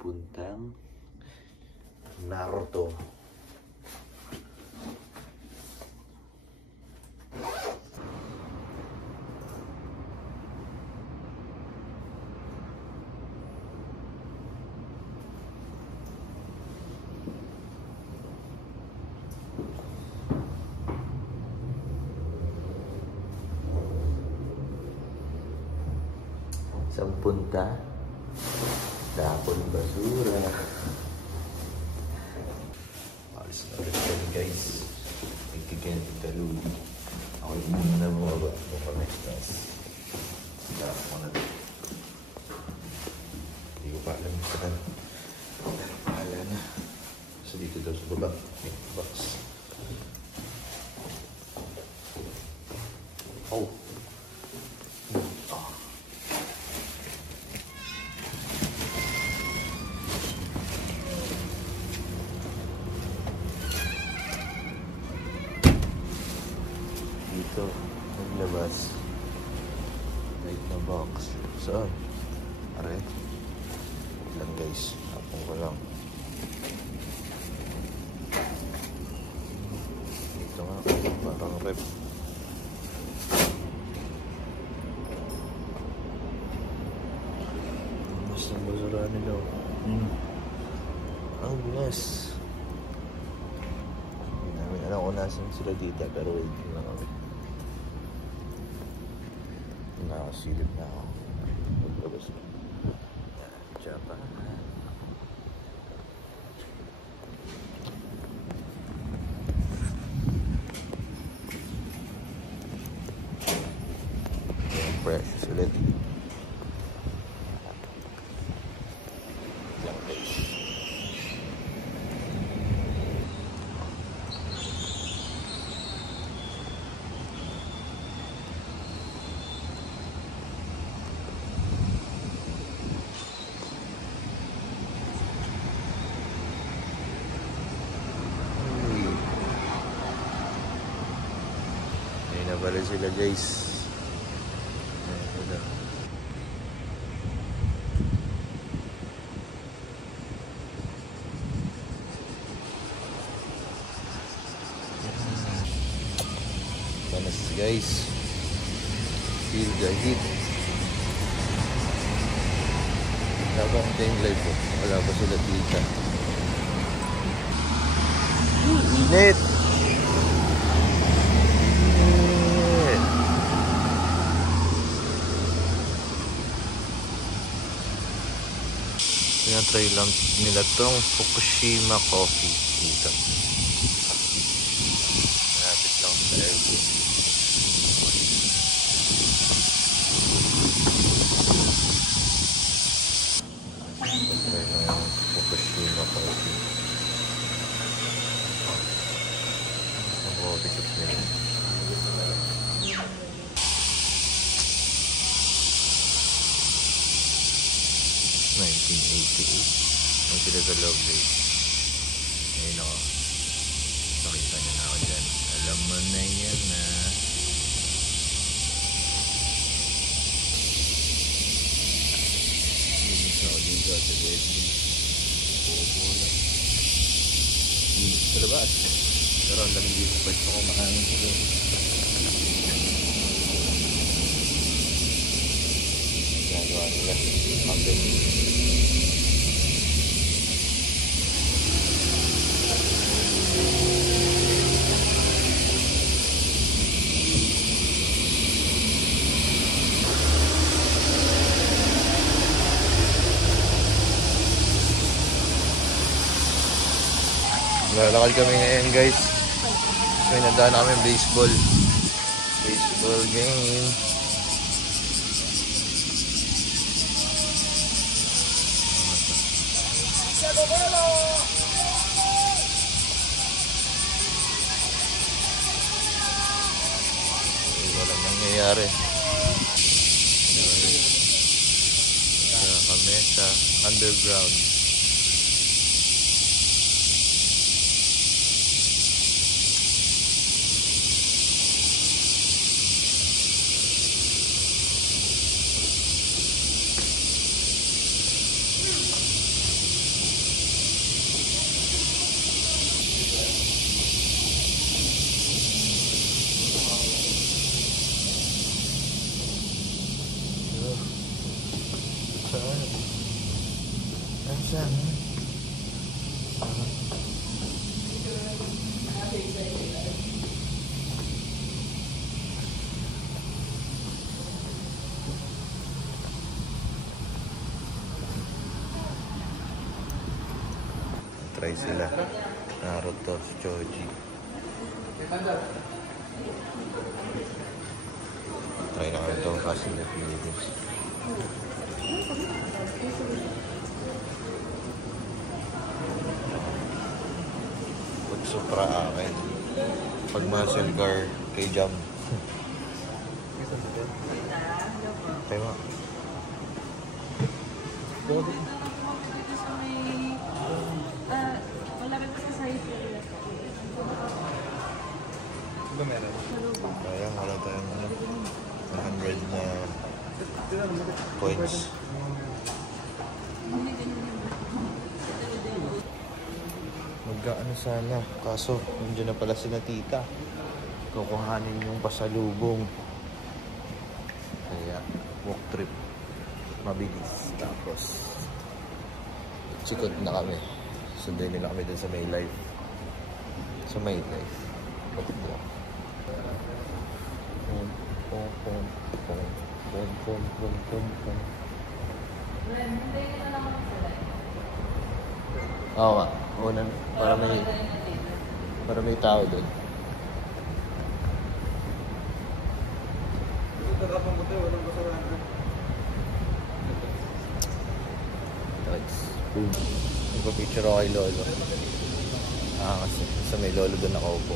puntang Naruto. Isang punta, dapon basura. Alis na ulit kami guys. Nagkikinig kaluli. Ako yung muna na bumaba. Guys. Sarap ko na dito. Hindi ko pa alam yung saan. Bahala na. So dito daw sa baba. May box. Oh. Dito, naglabas. Light na box. Saan? Are? Wait lang guys. Tapong ko lang. Dito nga. Parang rep. Mas ng basura nila. Ang bigas. Hindi namin alam kung nasan sila dito. Pero waiting lang kami. Nakasilip na ako. Maglabas na. Japan. Precious ulit. Na pala sila guys. Panas guys. Feel the heat. Habang tayong live po. Wala pa sila tita. Init! Try lang nila tong Fukushima coffee dito. Malapit lang sa airport. Try lang yung Fukushima coffee. Ang coffee shop nila. Ang sila sa love rate. Ayun ako. Pakita niyo na ako dyan. Alam mo na yan na. Linis na ako dito sa bedroom. Pupo lang. Linis sa labas. Pero ang daming dito. Pwede ako makain sa doon. Gagawa nila. Hanggang lalakad kami ngayon guys. So inandaan na kami baseball game. Walang nangyayari. Kami sa underground. siya. Try sila. Naruto, Choji. Try na kayo ito kasi na Philippines. Pag Supra akin. Pag muscle car, kay Jam. Tayo mo. Sayang, wala tayong 100 na points. Mag-ano sana, kaso nandiyan na pala sila tita. Kukuhanin yung pasalubong. Kaya walk trip mabilis. Tapos sikot na kami. Sunday nila kami dun sa May Life. Sa May Life. Bakit mo? Oo nga. Unan, para may tao doon. Nagpa-picture ako kay Lolo. Kasi sa may Lolo doon nakaupo.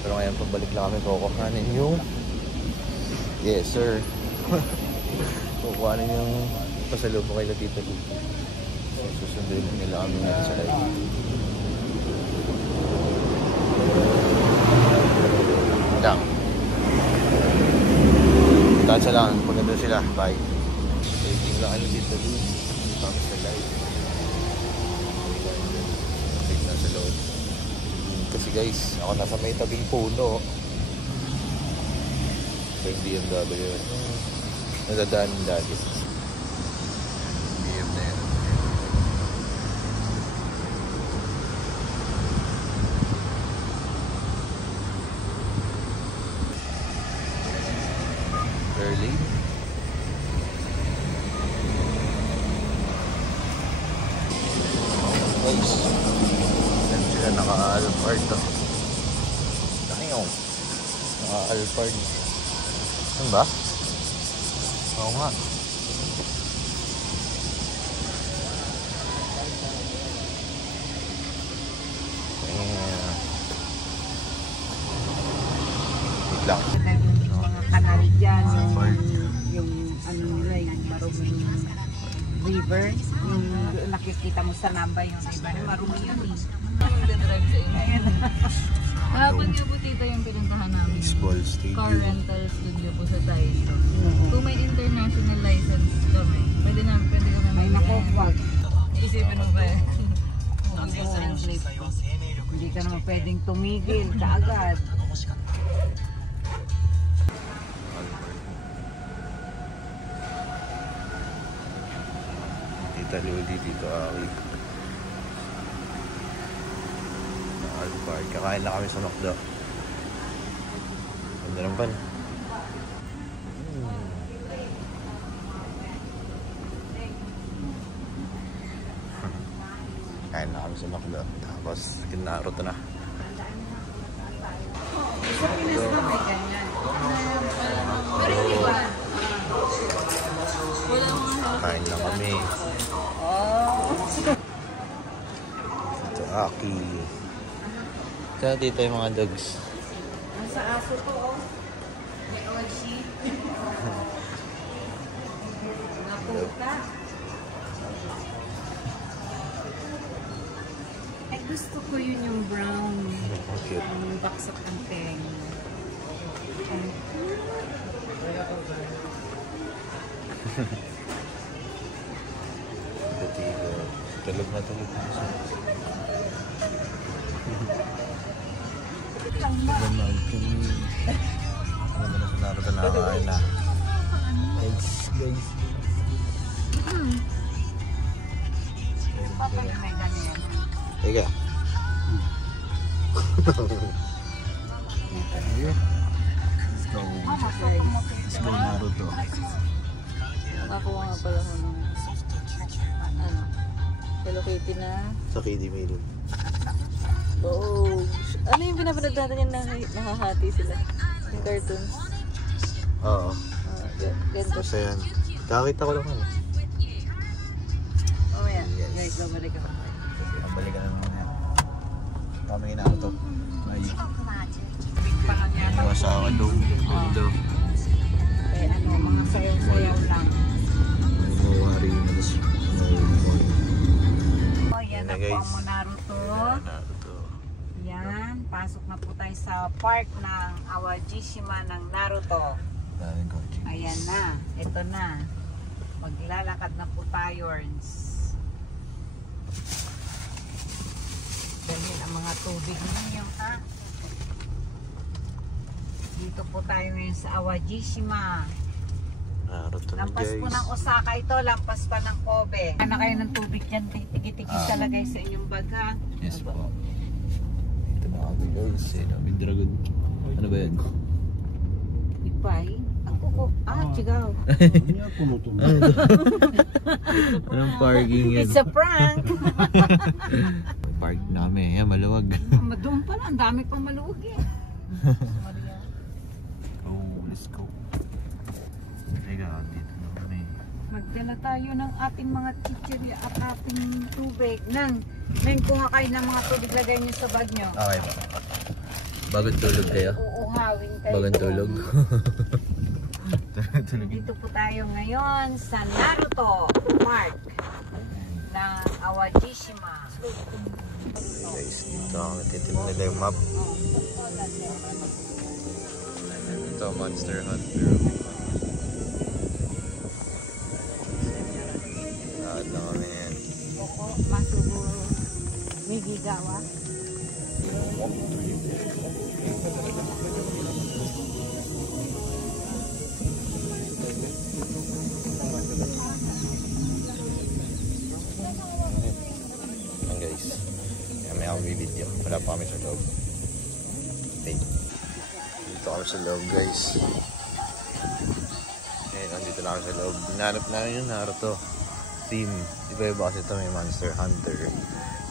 Pero ngayon pabalik lang kami, kukuhanin yung yes sir. Kukuhanin yung pasalubong kay Tita Lu. So susunduin nila kami ngayon sa live. Lang. Tansa lang, paganda sila. Bye. Waiting lang kay Tita Lu. Kami sa live. Wait na sa load. Kasi guys, ako nasa may tabing puno. Sa yung BMW. Nadadaan yung dati. BM na yun. Early. Guys, yan sila naka-Alphard to. Laki yun. Naka-Alphard. Ano ba? Oo nga. Wait lang. Yung mga kanal dyan, yung ano nila, yung maruming river, yung nakikita mo sa Namba yung river, marumi yun eh. Mag-drive sa inyo. Hapon niyo po tito yung pinuntahan namin. Baseball stadium. Car rental studio po sa Taito. Kung may international license kami, pwede kami Ay nako, wag. Iisipin mo ba eh? Hindi ka naman pwedeng tumigil kaagad. Tita Luli, Tito Aki. Alphard. Kakain na kami sa McDo. Ganda ng pan. Kain na kami sa McDo. Tapos, kinaruto na. Sa Pinas ba may ganyan? Pero hindi ba? Wala mga Kain na kami. Tito Aki. Kaya dito yung mga dogs. Ang sa aso to, oh. May OG. Naputa. Ay, gusto ko yun yung brown. Okay. Yung baksak ng peng. Tigo. Tulog na tulog na siya. Gamag kami. Ano na sa naroon na nakakain na. Guys. Papatuloy may ganyan. Teka. Let's go Naruto. Nakakuha nga pala ko ng ano, Hello Kitty na Sa KD Mail. Boog. Ano yung pinapanood natin yung nakahati sila? Yung cartoons? Oo. Ganito. Basta yan. Kakita ko lang ano. Mamaya, Yes. guys, babalik ako. Pabalik ka na naman yan. Kami Naruto. Ay. Pa lang yan. Yung asawa daw. Ando. Eh, ano, mga sayaw-sayaw lang. Mawari na mas. Oh, yan na po ang Naruto. Naruto. Yan, pasok na po tayo sa park ng Awajishima ng Naruto. Daming kotse. Ayan na, ito na. Maglalakad na po tayo, Ernz. Dahil ang mga tubig ninyo, ha? Dito po tayo ngayon sa Awajishima. Naruto na Lampas po ng Osaka ito, lampas pa ng Kobe. Ano kayo ng tubig dyan? Tigit-tigit talagay sa inyong bag, ha? Yes po. Ito na kami guys. May dragon. Ano ba yan? Ipay? Ako, chigaw. Anong parking yan? It's a prank! Park namin. Yan, maluwag. Doon pala, ang dami pang maluwag eh. Oh, let's go. Teka, dito na kami. Magdala tayo ng ating mga chichirya at ating tubig. Nang kuha kayo ng mga tubig, lagay nyo sa bag nyo. Okay po. Bagong tulog kayo? Uuhawin kayo. Bagong tulog? Dito po tayo ngayon sa Naruto Park ng Awajishima. Guys, dito ang titignan nila yung map. Ito, Monster Hunter. Lahat na kami yan. Koko, Masugo, Migigawa. Yan guys. May akong video. Wala pa kami sa loob. Okay. Dito kami sa loob guys. Ngayon, andito na kami sa loob. Hinanap namin yung Naruto team. Iba-iba kasi ito. May Monster Hunter.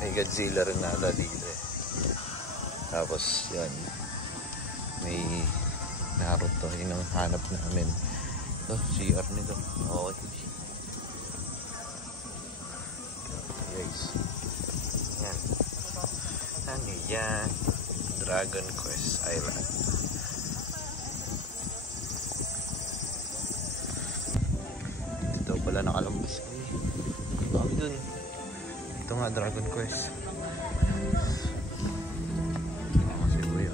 May Godzilla rin nata dito eh. Tapos yan. May Naruto. Yun ang hanap namin. Ito, CR nito. Okay. Guys. Yan. Ano yan? Dragon Quest Island. Ito pala nakalambas kami. Kami dun. Ito nga Dragon Quest. Kasi kuya.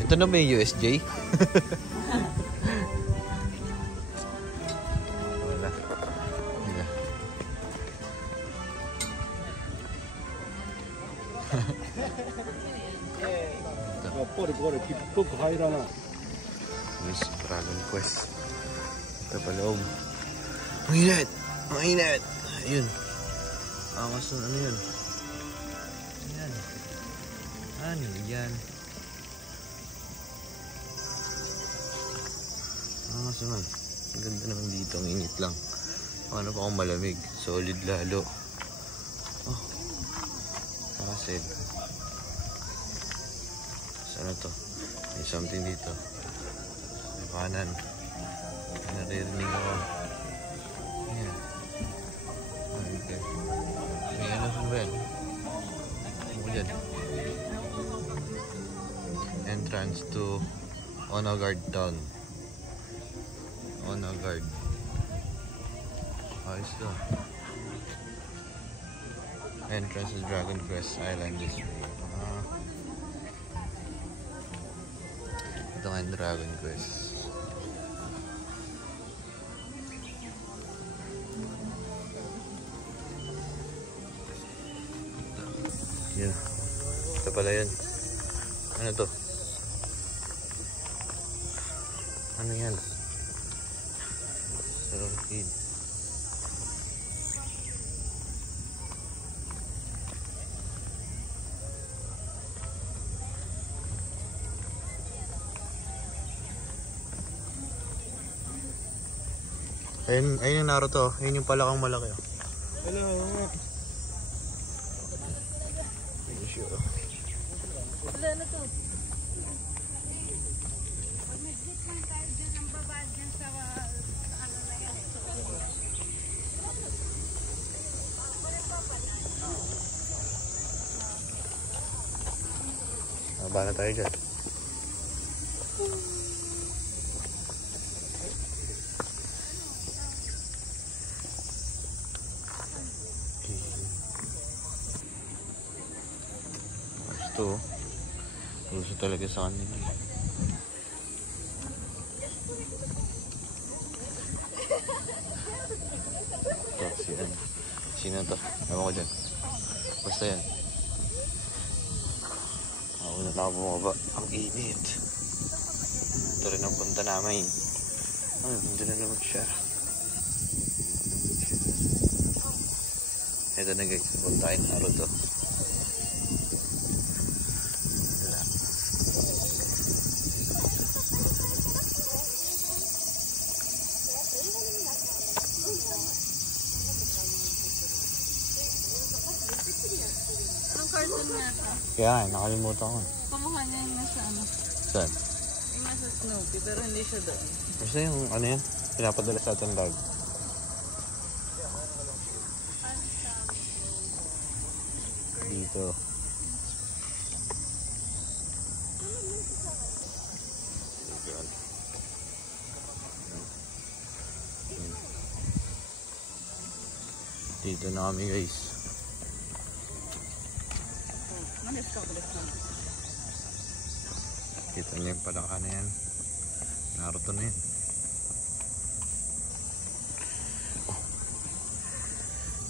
Ito na may USJ? Wala. Wala. Yes, Dragon Quest. Ito pa loob. Ang init! Ang init! Ayun. Angas ng ano yun? Ayan. Ano yan? Angas naman. Ang ganda naman dito. Ang init lang. Ano pa akong malamig. Solid lalo. Oh. Nakasid. Ano to? May something dito. May kanan. Naririnig ako. Ayan. Okay. May ano sa ba yan? Ano ko dyan? Entrance to Onagard Town. Onagard. Ayos to. Entrance to Dragon Quest Island this way. Ito nga yung Dragon Quest. Yan. Ito pala yan. Ano to? Ano yan? Sarong kid. Ayun yung Naruto. Ayun yung palakang malaki. Oh. Hello. Wala na to. Bala tayo dyan. Gusto. Gusto talaga sa kanila. Ito, sino to? Ewan ko dyan. Basta yan. Ako na lang bumaba. Ang init. Ito rin ang punta namin. Ay, hindi na naman siya. Ito na guys. Puntahin Naruto. Anong cartoon nga to? Kaya, nakalimutan ko. Kamukha niya yung nasa ano. Saan? Yung nasa Snoopy, pero hindi siya doon. Basta yung ano yan? Pinapadala sa ating log. Dito. Dito na kami guys. Kita niyo yung palaka na yan. Naruto na yan. Oh.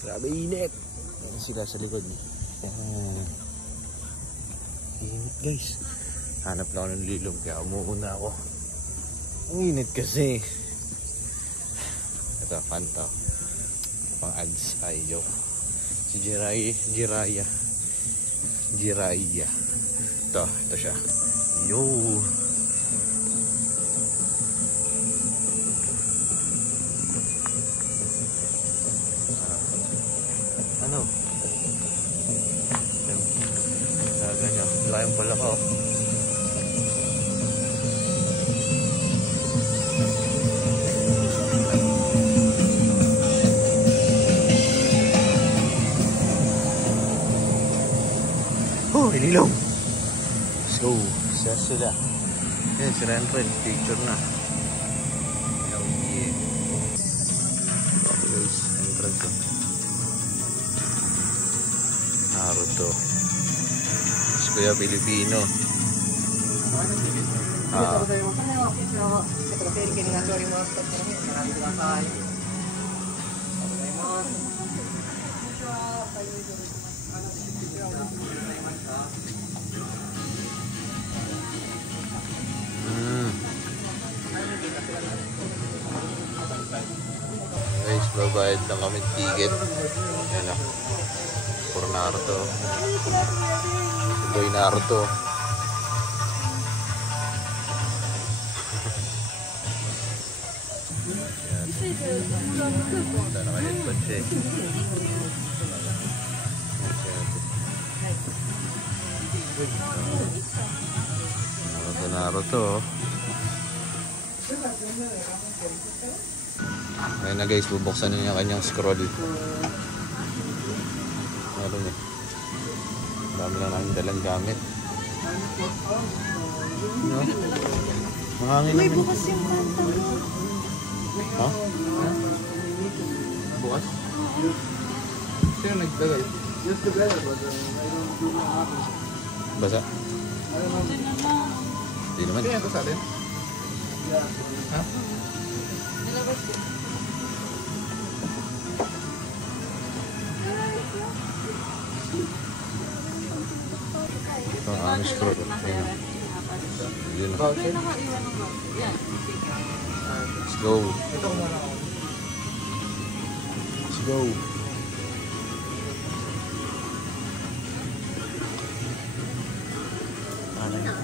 Grabe init. Ayan sila sa likod niya. Init guys. Hanap lang ako ng lilom kaya umuuna ako. Ang init kasi. Ito, Fanta. Pang ads. Ay, joke. Si Jiraya. Ito siya. Yo. Ano? Ganyan. Layang pala ko. Oh, inilaw. Let's go. Sa sila. Yan, si Renfred. Picture na. Oh, yeah. Okay guys, entrance to. Naruto. Si Kuya Pilipino. Guys, babayad lang kami ticket. Ayan o. For Naruto. Boy Naruto. Punta na kayo pa siya. Naruto. Ngayon na guys, bubuksan niya yung kanyang scroll. Meron eh. Dami lang namin dalang gamit. No? Mahangin namin. May bukas yung kanta mo. Ha? Bukas? Sino naglagay? Just the letter, but I don't do my office. Basa? I don't know. Hindi naman. Kaya ito sa atin? Yeah. Ha? Nilabas ko. Ito ang aming scroll. Ayan. Yun na. Voucher? Nakaiwan ng box. Yan. Let's go. Ito ko muna ako. Let's go. Ano yun?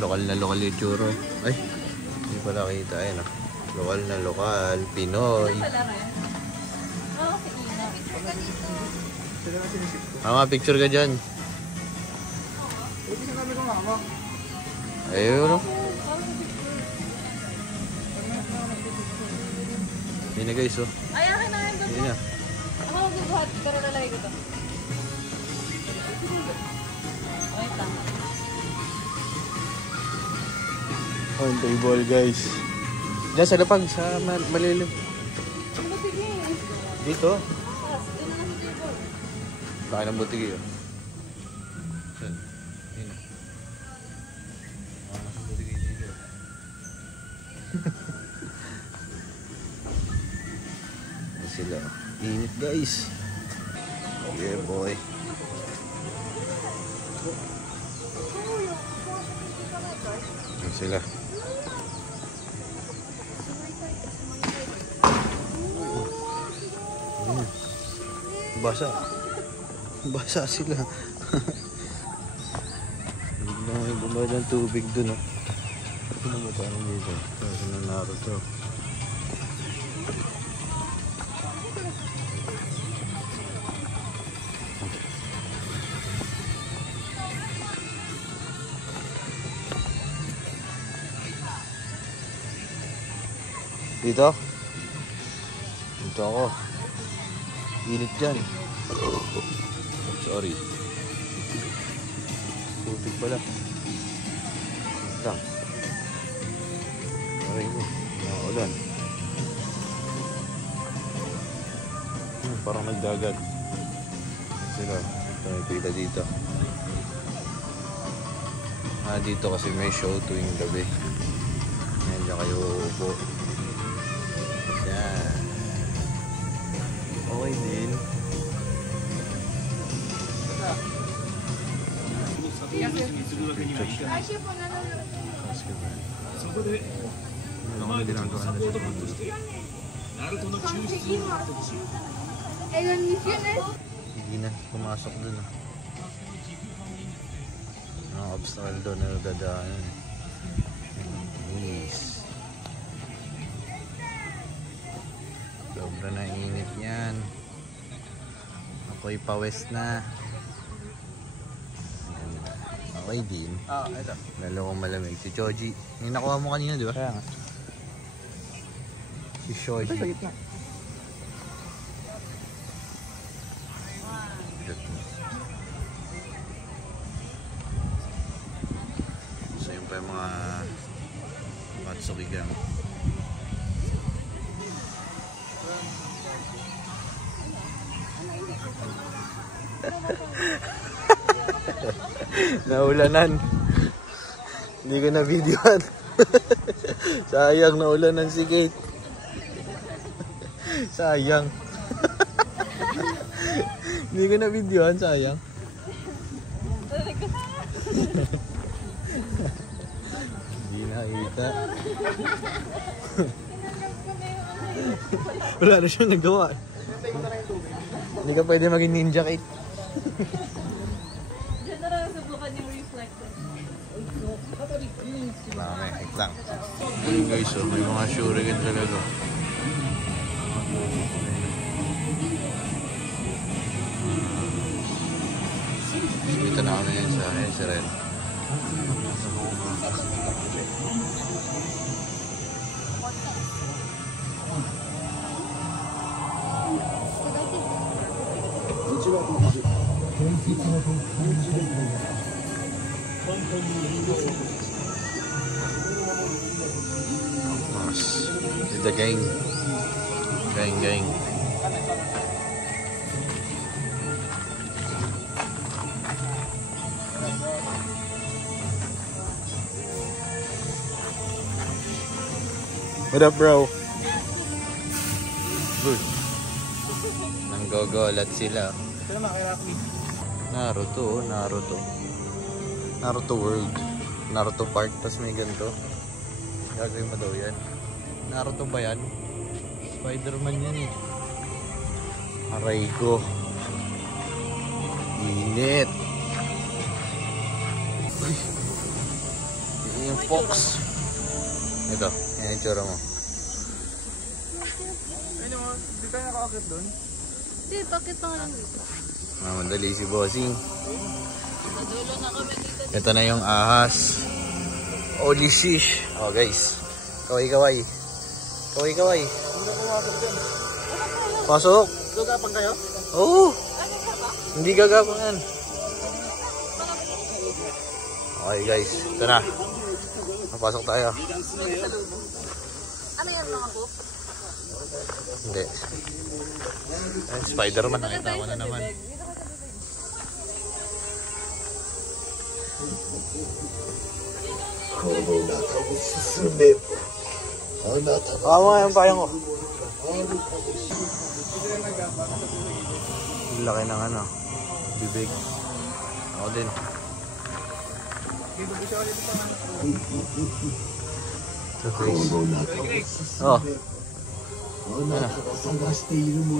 Lokal na lokal yung tsura. Ay, hindi pala kita. Ayun, lokal na lokal, Pinoy. Mama, picture ka dyan. Ayun, no? Hindi na guys, oh. Ay, akin na yun. Hindi na. Ako magbubuhat, pero lalagay ko to. Wait lang. On table guys. Diyan sa lapag, sa malilim. Dito. Baka ng butigi yun. Saan? Yun. Baka ng butigi dito. Ayan sila. Init guys. Yeah boy. Ayan sila. Basa. Basa sila. Biglang may bumaba ng tubig dun, oh. Ano mo paano dito? Kasi na Naruto. Dito? Dito ako. Init dyan. Sorry. Putik pala. Lang. Aray ko. Nakaulan. Parang nagdagat. Sila. Ito may pila dito. Dito kasi may show tuwing gabi. Ayan dyan kayo uupo. Yan. Okay din. Ano kami ginagawa na siya? Hindi na, pumasok dun. Mga obstacle doon na dadaanan. Nice. Sobra na init yan. Ako'y pawes na. Okay din. Ito. Lalo kong malamig. Si Choji. Yung nakuha mo kanina, di ba? Kaya nga. Si Choji. Sa gitna. So yun pa yung mga Matsuki gang. Naulanan. Hindi ko na videoan. Sayang, naulanan si Kate. Sayang. Hindi ko na videoan, sayang. Hindi nakita. Wala na siyang nagawa. Hindi ka pwede maging ninja, Kate. Wait lang. Ayun guys, so may mga shuriken talaga. Dito na kami ngayon sa Israel. The gang. Gang. What up, bro? Good. Nanggogolat sila. Naruto World. Naruto Park, tas may ganito. Gagawin mo daw yan. Naruto ba yan? Spider-Man yan eh. Aray ko. Init. Fox. Ito, yan yung tsura mo. Ayun mo, di tayo nakakakit doon? Hindi, bakit pa nga lang dito? Madali si Bossing. Nadulo na kami dito. Ito na yung ahas. Holy shish. Oh guys. Kaway-kaway. Kaway-kaway. Hindi ko makakit doon. Pasok. Gagapang kayo? Oo. Hindi gagapang yan. Okay guys. Ito na. Napasok tayo. Ano yan mga po? Hindi. Ay, Spider-Man. Nakita ko na naman. Kawa nga yung payang ko. Laki ng ano. Bibig. Ako din. So guys. Oh. Ano?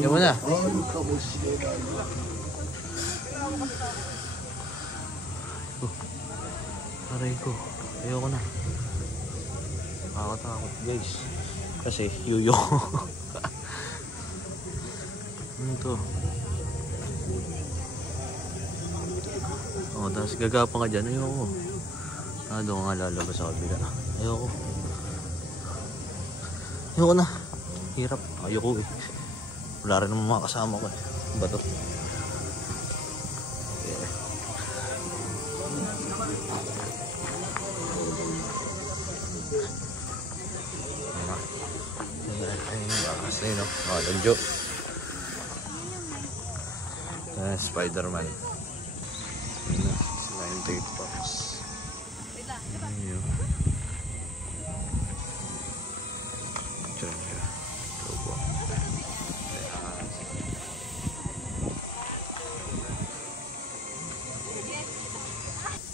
Yan mo na. Aray ko. Ayoko na. Nakakatakot guys. Kasi yuyo. Ano to? Oh, tapos gagapang ka dyan. Ayoko. Doon nga lalabas sa kabila. Ayoko. Ayoko na. Hirap. Ayoko eh. Wala rin naman mga kasama ko eh. Bato. Yeah. Ayun o. Tanjo. Spider-Man. Sila yung date box. Ayun. Diyan siya. Logo.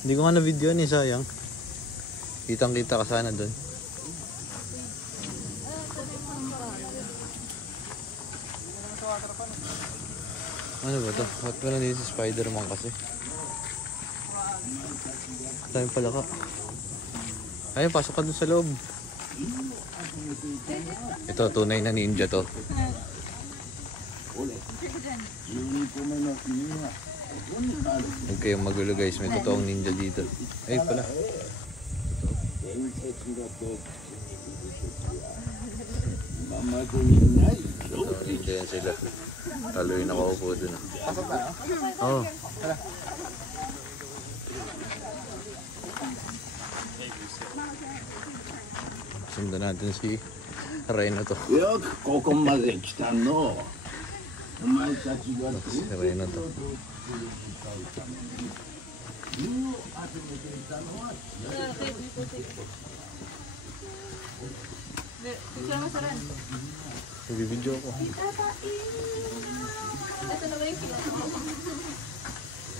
Hindi ko nga na video ni sayang. Kitang kita ka sana dun. Ano ba ito? Ba't ba nandito si Spider-Man kasi? Tayo pala ka. Ay, pasok ka dun sa loob. Ito, tunay na ninja to. Huwag kayong magulo guys, may totoong ninja dito. Ay pala. Totoong ninja yan sila. Talo yung nakaupo dun. Oo. Sundan natin si Reno to. Si Reno to. Nag-video ako.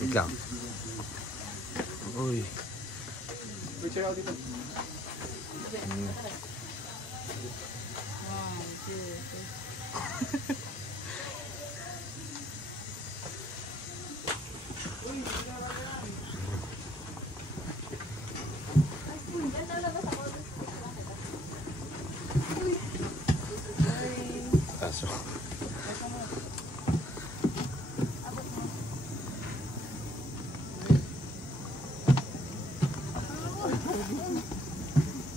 Wait lang. Uy. Picture ako dito. Kaso.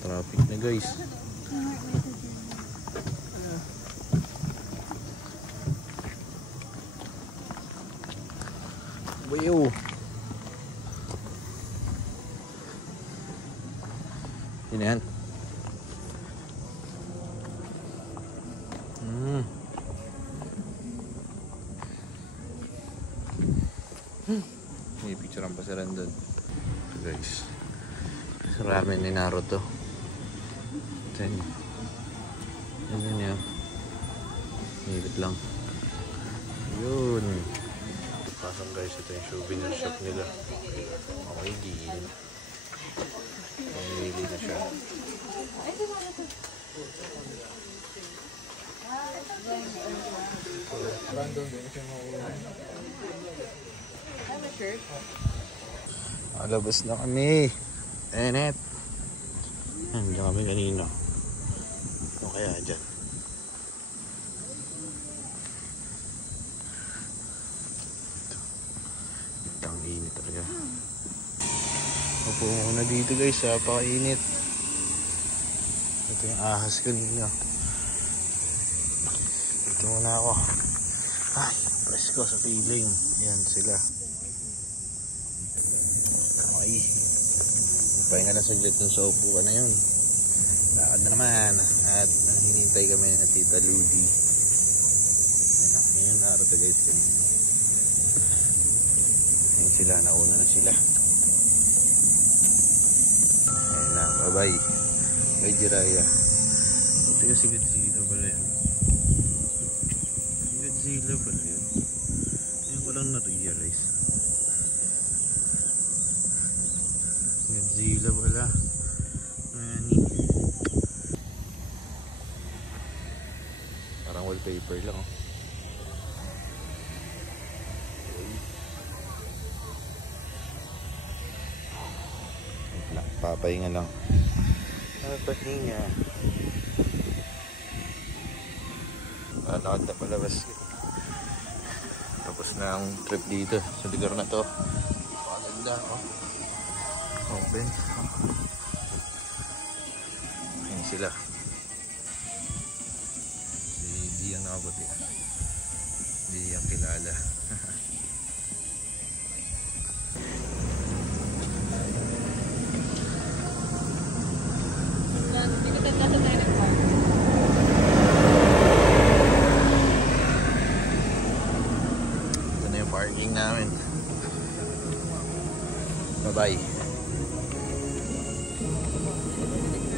Traffic na guys. Wayo. Yun yan. May picturean pa sila doon. Guys. Sa ramen ni Naruto. Ito yun. Yan niya. Higit lang. Yun. Pasang guys, ito yung souvenir shop nila. Okay, gilin. Pamili na siya. Alabas na kami. Enet. Diyan kami kanina. Ano kaya dyan? Ang init talaga. Opo muna dito guys, pakainit. Ito yung ahas kanina. Dito muna ako. Ay, presko sa feeling. Ayan sila. Okay. Pahinga na saglit dun sa upuan na yun. Lakad na naman. At hinintay kami na Tita Ludi. Ayan, narito guys kanina. Ayan sila, nauna na sila. Ayan na, bye bye. Bye Jiraya. Ito yung si Godzilla pala yan. Si Godzilla pala yan. Ayan ko lang na-realize. Godzilla pala. Nani. Parang wallpaper lang oh. Papahinga lang. Papahinga. Lakad na palabas. Tapos na ang trip dito sa lugar na to. Maganda oh. Open. Ayan sila. Di ang nakabuti. Di ang kilala. Parking namin. Bye-bye.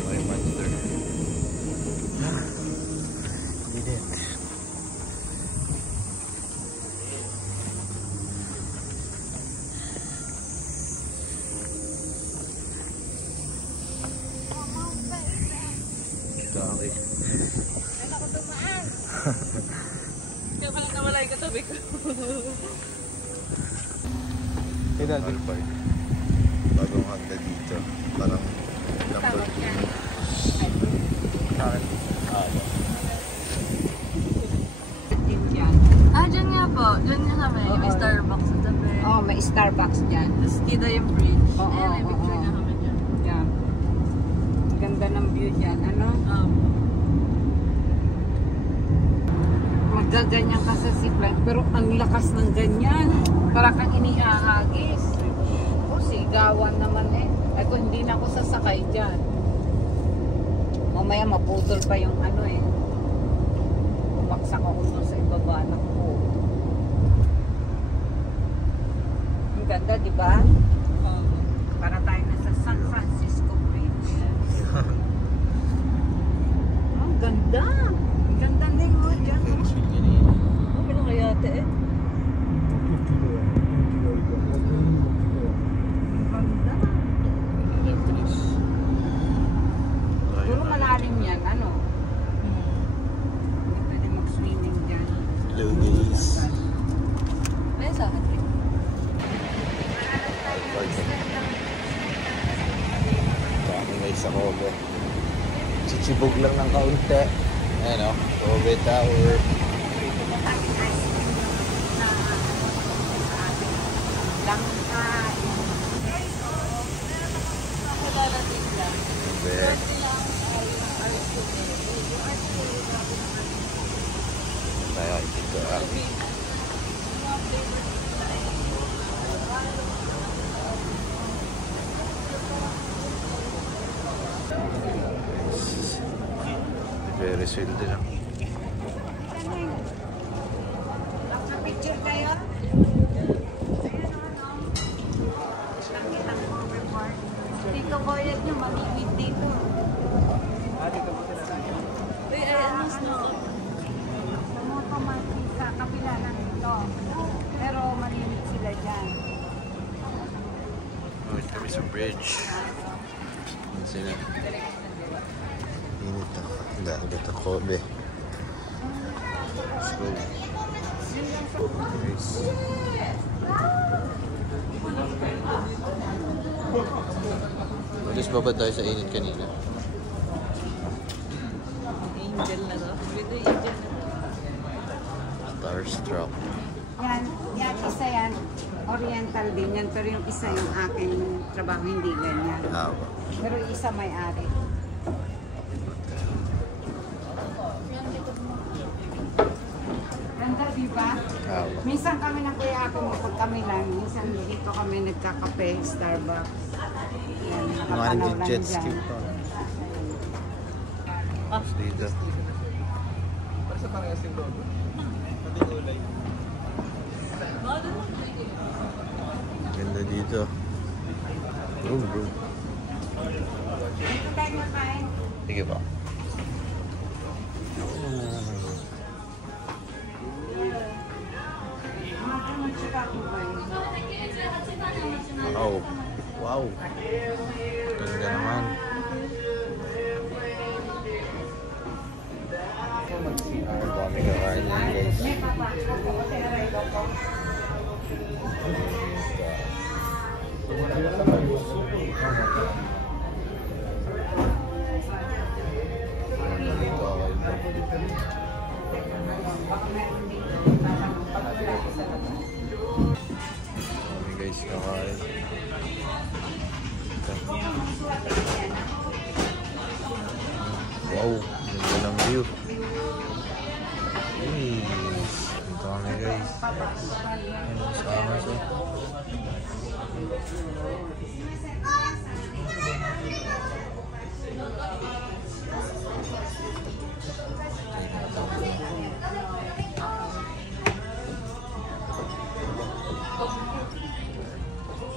Bye monster. Did it. Okay. Kaya pala nawala yung katabi ko. Mahal Park. Bagong handa dito. Parang Tawag yan. Dyan nga po. Dyan nga kami. May Starbucks sa tabi. Oh, may Starbucks dyan. Tapos kita yung bridge. Oo, May picture oo. na kami dyan. Yan. Ganda ng view dyan. Ano? Magaganyan ka sa zipline. Pero ang lakas ng ganyan. Para kang iniahagis. O, sigawan naman eh. Ay kung hindi na ako sasakay dyan. Mamaya maputol pa yung ano eh. Bumaksak ako doon sa ibaba ng po. Ang ganda, di ba? Para tayo na sa San Francisco Bridge. Ang ganda! Ang ganda na yun dyan. Okay na kaya ate eh. Ganda. Puro malalim yan, ano? Hindi pwede mag-swimming dyan. Hello guys. May sa akin. Kami guys sa Kobe. Chichibog lang ng kaunti. Ayan o, Kobe Tower. Kobe. Tayo dito ah. Very sweldo lang. Picture kayo? Dito boyad nyo, maliwid dito. Uy, ay ano snow? Tumutong sa kapila na dito. Pero maliwid sila dyan. Wait kami sa bridge. Yan sila. Init ako. Dagat ako, Kobe. Let's go. Guys. Just babad tayo sa init kanina. Angel na to. Ito yung angel na to. Starstruck. Yan, isa yan. Oriental din yan. Pero yung isa yung aking trabaho, hindi ganyan. Ah, Pero yung isa may-ari. Ganda, di ba? ah, Minsan kami ng kuya ako mo, pag kami lang, minsan dito kami nagkakape, Starbucks. Yan, mga nakapanaw lang nag-jet ski dyan. pa. Tapos dito. Para sa parehas yung logo. Pati kulay. Ganda dito. Boom, boom. Dito tayo makain. Sige pa. Wow. Wow. Ganda naman. Dami kakain yan, guys. May papasok ko kasi aray ko po. Dito ako ito. Baka meron dito tatanong pag wala ko sa labas. Dami guys kakain. Wow, ganda ng view. Yes. Dito kami guys. Ayan, mas angas oh.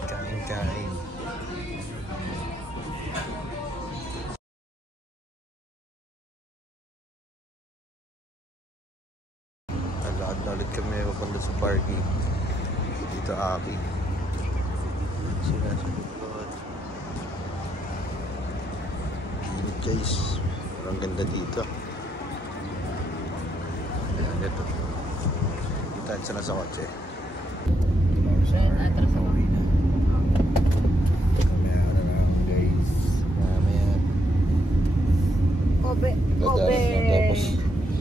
Kain-kain. Nalakad na ulit kami papunta sa parking. Dito aking. Sila sa likod. Init guys. Parang ganda dito. Ayan, ito. Kita sila sa kotse. Ayan, atras ako. Uwi na. Mamaya na lang guys. Mamaya. Kobe, Dadaan lang tapos.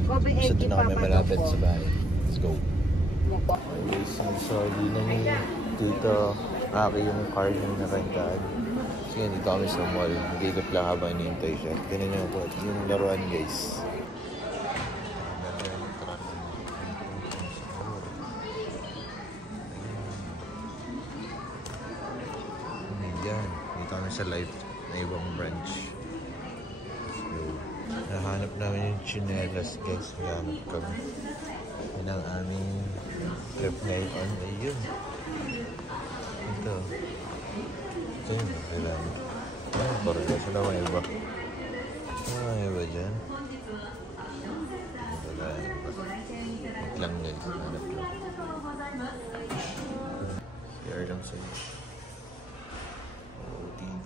Kobe Isa egg din na kami malapit sa bahay. Let's go. Yapo. Guys, ang sorry na ni Tito Aki yung car yung nakantaan. Kasi dito kami sa mall. Nag-ikot lang habang iniintay siya. Ganun yung, yung laruan guys. Yan. Dito kami sa live na ibang branch. So, nahanap namin yung chinelas guys. Nahanap kami. Yun ang aming trip ngayon. Ayun. Ito. Ito yung kailangan. Ay, parang kasi naman iba. Ano iba dyan? Wala iba. Wait lang guys. Hanap lang. Share lang sa'yo. Oh, team.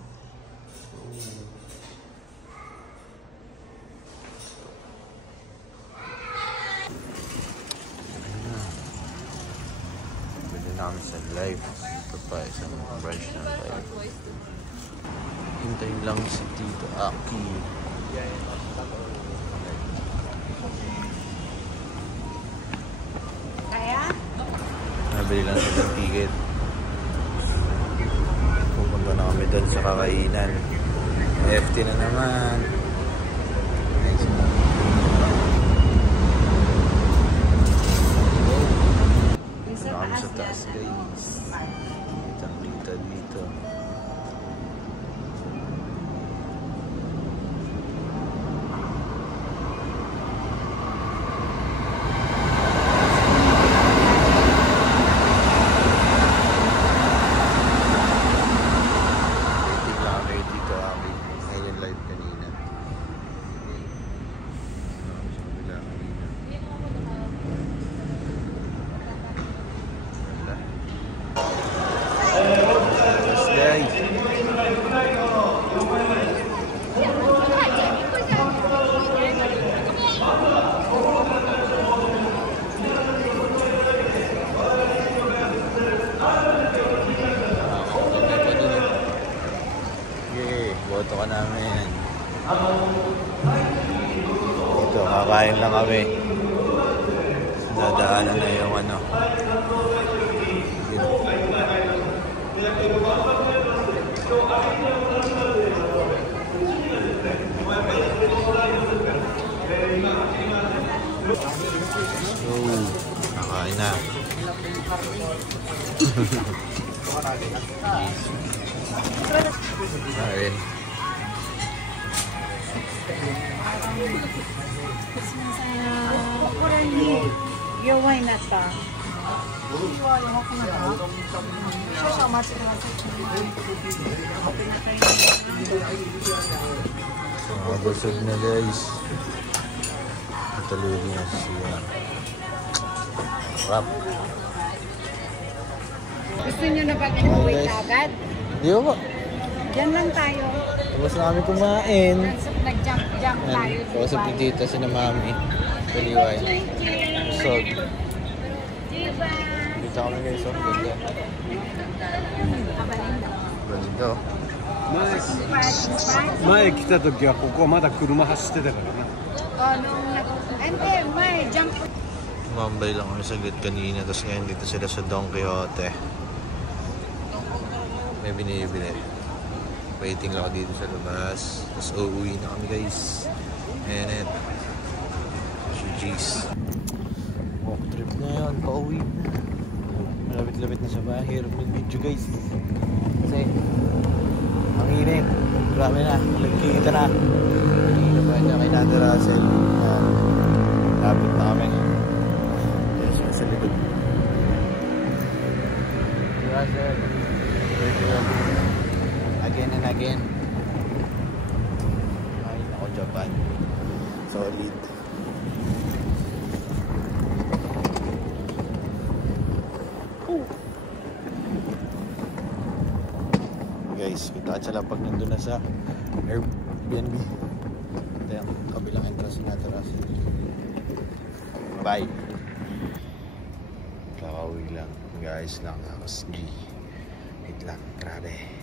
Pwede na kami sa live. Ito pa isang branch ng live. Hintayin lang si Tito Aki. Kaya? Nabili lang sila ng ticket. Pupunta na kami doon sa kakainan. FT na naman. Nice mo. Minsan Kami sa taas taas yan. guys. Kitang-kita dito. Waiting lang kami dito kami. Ngayon yung live kanina. Sa kabila kanina. Wala. Just guys. Yay, boto ka namin. Dito Ito, kakain lang kami. Dadaanan na yung ano. Yun. So, kakain na. Kain. Yoway na ta. Busog na guys. Patuloy na siya. Rap. Gusto nyo na ba umuwi agad? Di ba? Diyan lang tayo. Tapos na kami kumain. Nag-jump tayo. Kausap ni tita si na mami. Kaliway. Busog. Dito kami guys. So, ganda. Ganda. 前来た時はここはまだ車走ってたからな。 May jump. Mambay lang kami saglit kanina. Tapos ngayon dito sila sa Don Quixote. May binibili. Waiting lang ako dito sa labas. Tapos uuwi na kami guys. Ayan it. GG's. Walk trip na yun. Pauwi na. Malapit-lapit na sa bahay. Hirap ng video guys. Kasi ang init. Grabe na. Nagkikita na. Nagkikita pa niya kay Nando Russell. Lapit na kami. Yes, sa likod. Russell. Again and again. Ay, ako Japan. Solid. Guys, kita sila pag nandun na sa Airbnb. Ito yung kabilang entrance na terrace. Bye. Kakauwi lang. Guys, nakakasgi. Wait lang, grabe.